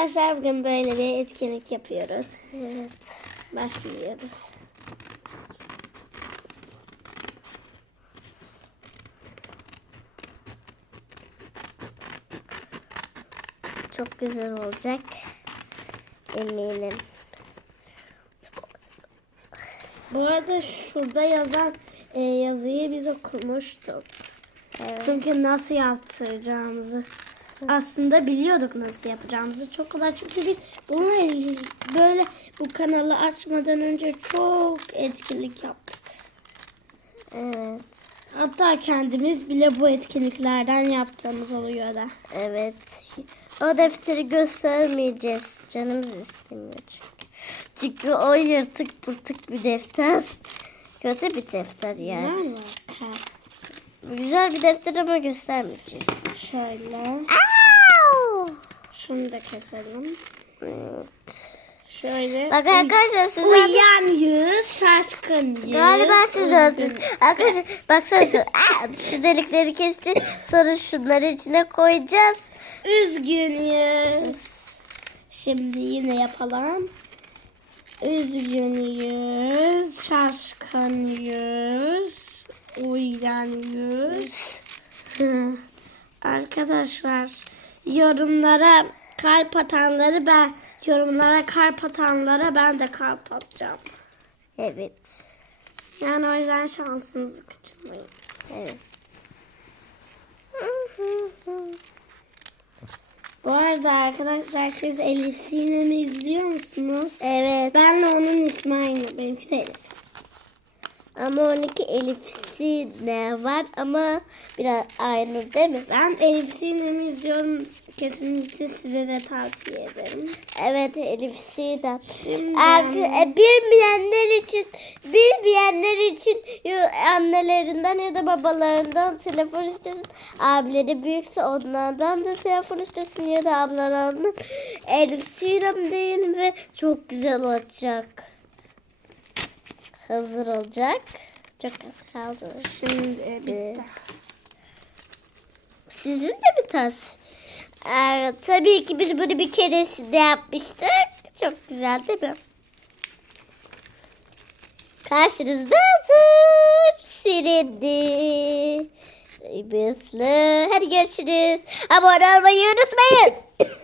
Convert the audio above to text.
Arkadaşlar bugün böyle bir etkinlik yapıyoruz. Evet. Başlıyoruz. Çok güzel olacak. Eminim. Bu arada şurada yazan e, yazıyı biz okumuştuk. Evet. Çünkü nasıl yaptıracağımızı aslında biliyorduk nasıl yapacağımızı. Çok kolay çünkü biz bunu böyle bu kanalı açmadan önce çok etkinlik yaptık. Evet. Hatta kendimiz bile bu etkinliklerden yaptığımız oluyor da. Evet. O defteri göstermeyeceğiz. Canımız istemiyor çünkü. Çünkü o yırtık pırtık bir defter. Kötü bir defter yani. Ne alaka? Güzel bir defter ama göstermeyeceğiz. Şöyle. Au! Şunu da keselim. Evet. Şöyle. Bak arkadaşlar size Uyan yüz, şaşkın yüz. Galiba siz öldünüz. Arkadaşlar baksanıza. Şu delikleri keseceğiz. Sonra şunları içine koyacağız. Üzgün yüz. Şimdi yine yapalım. Üzgün yüz, şaşkın yüz, uyan yüz. Arkadaşlar yorumlara kalp atanları ben yorumlara kalp atanlara ben de kalp atacağım. Evet. Yani o yüzden şansınızı kaçırmayın. Evet. Bu arada arkadaşlar siz Elif Sinem'i izliyor musunuz? Evet. Benle onun ismi aynı. Benimki de Elif. Ama 12 elipsi ne var ama biraz aynı değil mi? Ben Elif Sinem'i izliyorum. Kesinlikle size de tavsiye ederim. Evet elipsi de. Şimdi Arka- e, bilmeyenler için bilmeyenler için yo- annelerinden ya da babalarından telefon istesin. Abileri büyükse onlardan da telefon istesin ya da ablalarından. Elif Sinem deyin ve çok güzel olacak. Hazır olacak. Çok az kaldı. şimdi e, bitti. Sizin de mi tas? Ee, tabii ki biz bunu bir keresinde yapmıştık. Çok güzel değil mi? Karşınızda hazır. Silindi. Mıslı. Hadi görüşürüz. Abone olmayı unutmayın.